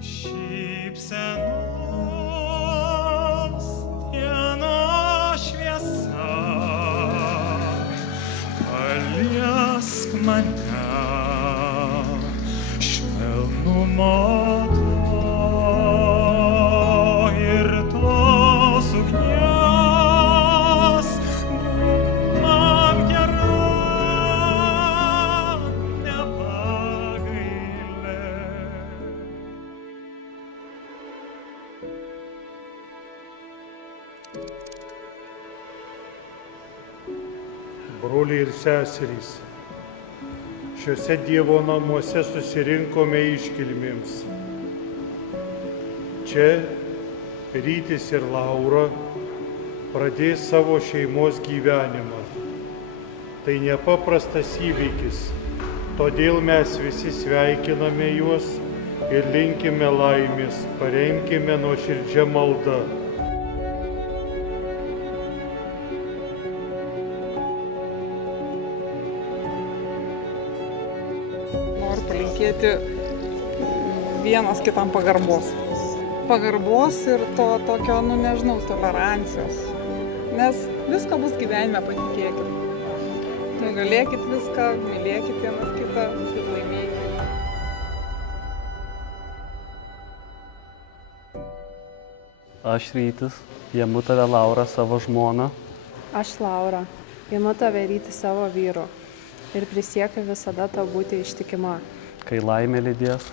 Šypsenos dienos šviesa, paliesk mane švelnumo ir tos ugnies, man gera Broliai ir seserys, šiuose Dievo namuose susirinkome iškilmėms. Čia Rytis ir Laura pradės savo šeimos gyvenimą. Tai nepaprastas įvykis, todėl mes visi sveikiname juos ir linkime laimės, paremkime nuoširdžią maldą. Noriu palinkėti vienas kitam pagarbos. Pagarbos ir to tokio, tolerancijos. Nes visko bus gyvenime, patikėkit. Nugalėkit viską, mylėkit vienas kitą ir laimėkit. Aš Rytis, imu tave Laura savo žmoną. Aš Laura, imu tave Rytis savo vyru ir prisiekiu visada tau būti ištikima. Kai laimė lydės,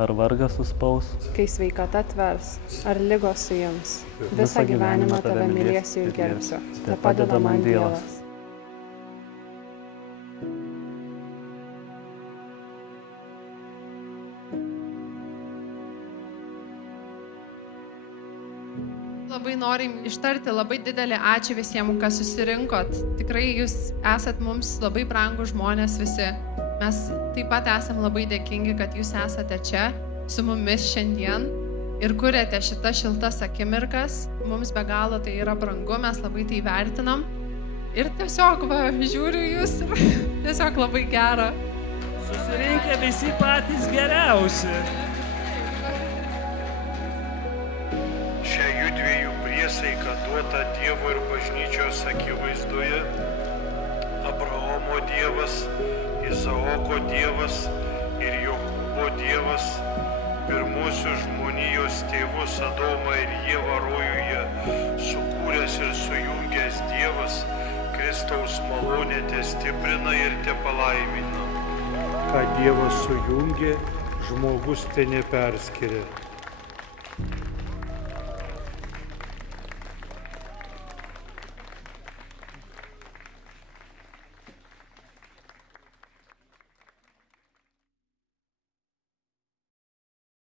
ar vargas suspaus, kai sveikata tvers, ar ligos suims, visą gyvenimą tave mylėsiu ir gerbsiu. Te padeda man Dievas. Labai norim ištarti labai didelį ačiū visiems, kas susirinkot. Tikrai jūs esat mums labai brangūs žmonės visi. Mes taip pat esam labai dėkingi, kad jūs esate čia su mumis šiandien ir kuriate šitas šiltas akimirkas. Mums be galo tai yra brangu, mes labai tai vertinam. Ir tiesiog, žiūriu jūs ir tiesiog labai gera. Susirinkę visi patys geriausi. Šią judviejų priesaiką duota Dievo ir bažnyčios akivaizdoje, Abraomo Dievas, Izaoko Dievas ir Jokūbo Dievas, pirmuosius žmonijos tėvus Adomą ir Ievą rojuje sukūręs ir sujungęs Dievas, Kristaus malonė te stiprina ir te palaimina. Ką Dievas sujungė, žmogus te neperskiria.